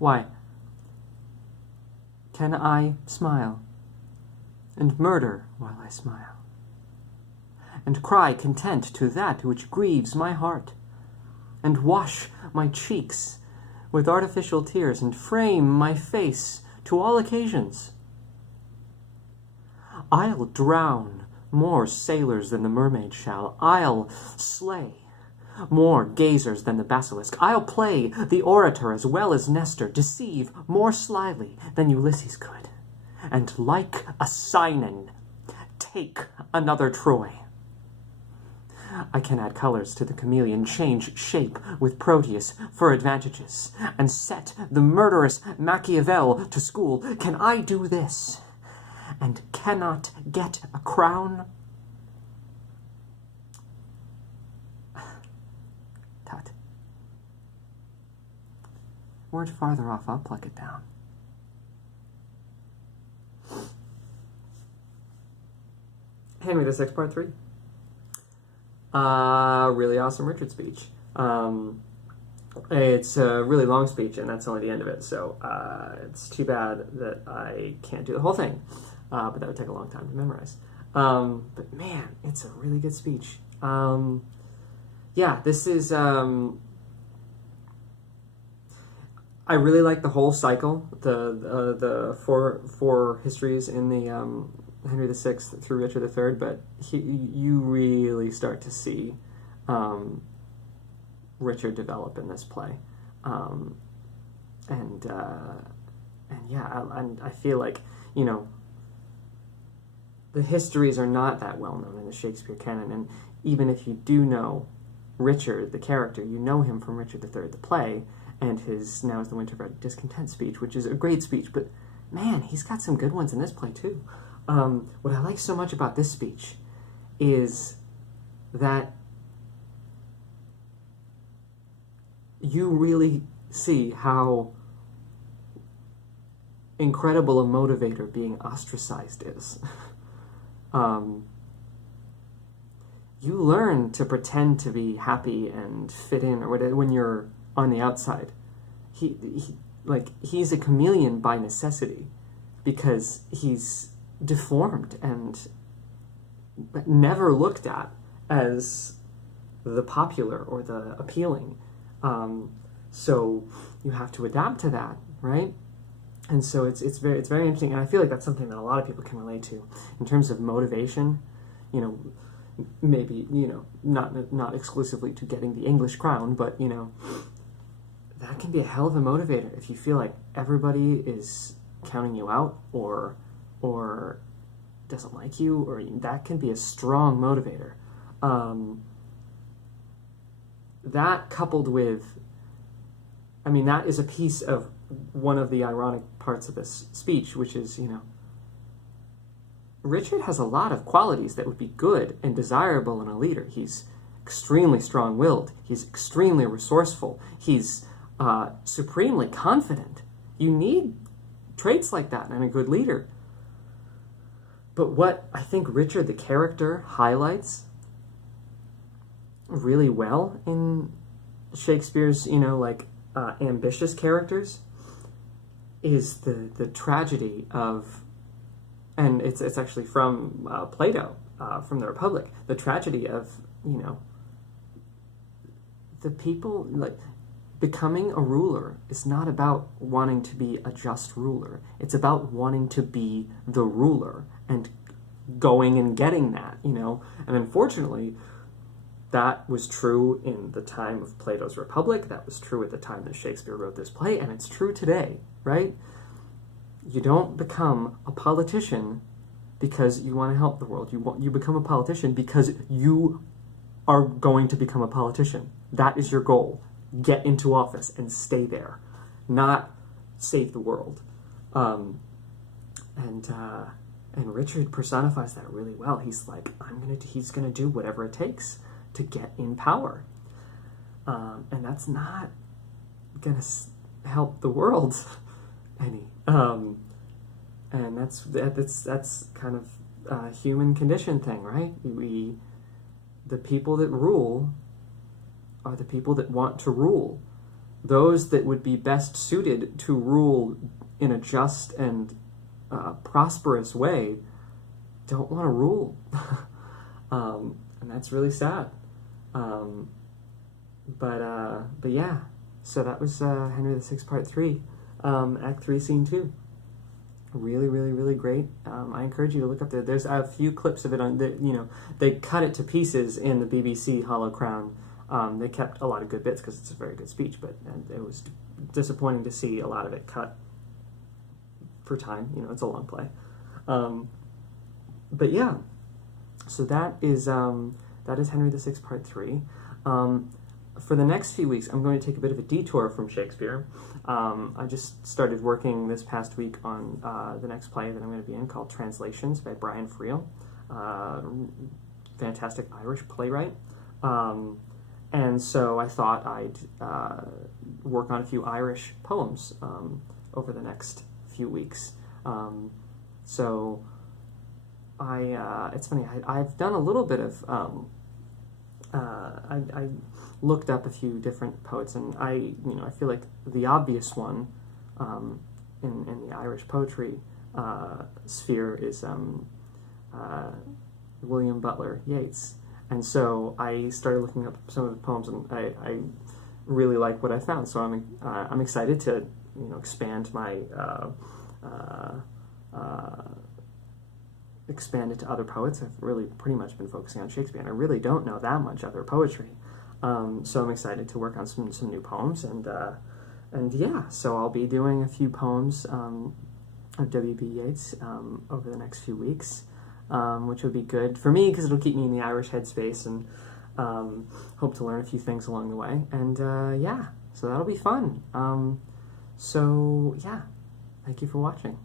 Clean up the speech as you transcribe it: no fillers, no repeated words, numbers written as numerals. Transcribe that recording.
Why, can I smile, and murder while I smile, and cry content to that which grieves my heart, and wash my cheeks with artificial tears, and frame my face to all occasions? I'll drown more sailors than the mermaid shall. I'll slay more gazers than the basilisk. I'll play the orator as well as Nestor, deceive more slyly than Ulysses could, and like a Sinon, take another Troy. I can add colors to the chameleon, change shape with Proteus for advantages, and set the murderous Machiavel to school. Can I do this, and cannot get a crown? Tut. Word farther off, I'll pluck it down. Henry VI, Part 3. Really awesome Richard speech. It's a really long speech, and that's only the end of it, so it's too bad that I can't do the whole thing, but that would take a long time to memorize. But man, it's a really good speech. Yeah, this is, I really like the whole cycle, the four histories in the Henry VI through Richard III, but you really start to see Richard develop in this play, and yeah, and I feel like, you know, the histories are not that well known in the Shakespeare canon, and even if you do know Richard the character, you know him from Richard III the play and his Now is the Winter of Our Discontent speech, which is a great speech, but man, he's got some good ones in this play too. What I like so much about this speech is that you really see how incredible a motivator being ostracized is. You learn to pretend to be happy and fit in, or whatever, when you're on the outside. He's a chameleon by necessity, because he's deformed and never looked at as the popular or the appealing. So you have to adapt to that, right? And so it's very interesting, and I feel like that's something that a lot of people can relate to in terms of motivation. You know, maybe, you know, not exclusively to getting the English crown, but, you know, that can be a hell of a motivator if you feel like everybody is counting you out or doesn't like you, or that can be a strong motivator. That coupled with, I mean, that is a piece of one of the ironic parts of this speech, which is, you know, Richard has a lot of qualities that would be good and desirable in a leader. He's extremely strong-willed. He's extremely resourceful. He's supremely confident. You need traits like that in a good leader. But what I think Richard the character highlights really well in Shakespeare's, you know, like, ambitious characters is the tragedy of, and it's actually from Plato, from the Republic, the tragedy of, you know, the people, like, becoming a ruler is not about wanting to be a just ruler. It's about wanting to be the ruler and going and getting that, you know. And unfortunately, that was true in the time of Plato's Republic. That was true at the time that Shakespeare wrote this play, and it's true today, right? You don't become a politician because you want to help the world. You become a politician because you are going to become a politician. That is your goal. Get into office and stay there, not save the world. And Richard personifies that really well. He's like, he's gonna do whatever it takes to get in power, and that's not gonna help the world any. And that's kind of a human condition thing, right? The people that rule are the people that want to rule, those that would be best suited to rule in a just and prosperous way don't want to rule. And that's really sad. But yeah, so that was Henry VI Part 3, Act 3, Scene 2. Really, really, really great. I encourage you to look up there. There's a few clips of it on the, they cut it to pieces in the BBC Hollow Crown. They kept a lot of good bits because it's a very good speech, but it was disappointing to see a lot of it cut for time. It's a long play. But yeah, so that is Henry VI Part 3. For the next few weeks, I'm going to take a bit of a detour from Shakespeare. I just started working this past week on the next play that I'm going to be in, called Translations by Brian Friel. Fantastic Irish playwright. And so I thought I'd work on a few Irish poems over the next few weeks. So it's funny, I've done a little bit of, I looked up a few different poets, and I feel like the obvious one in the Irish poetry sphere is William Butler Yeats. And so I started looking up some of the poems, and I really like what I found. So I'm excited to expand my expand it to other poets. I've really pretty much been focusing on Shakespeare, and I really don't know that much other poetry. So I'm excited to work on some new poems, and yeah, so I'll be doing a few poems of W.B. Yeats over the next few weeks, which would be good for me because it'll keep me in the Irish headspace, and hope to learn a few things along the way. And yeah, so that'll be fun. So yeah, thank you for watching.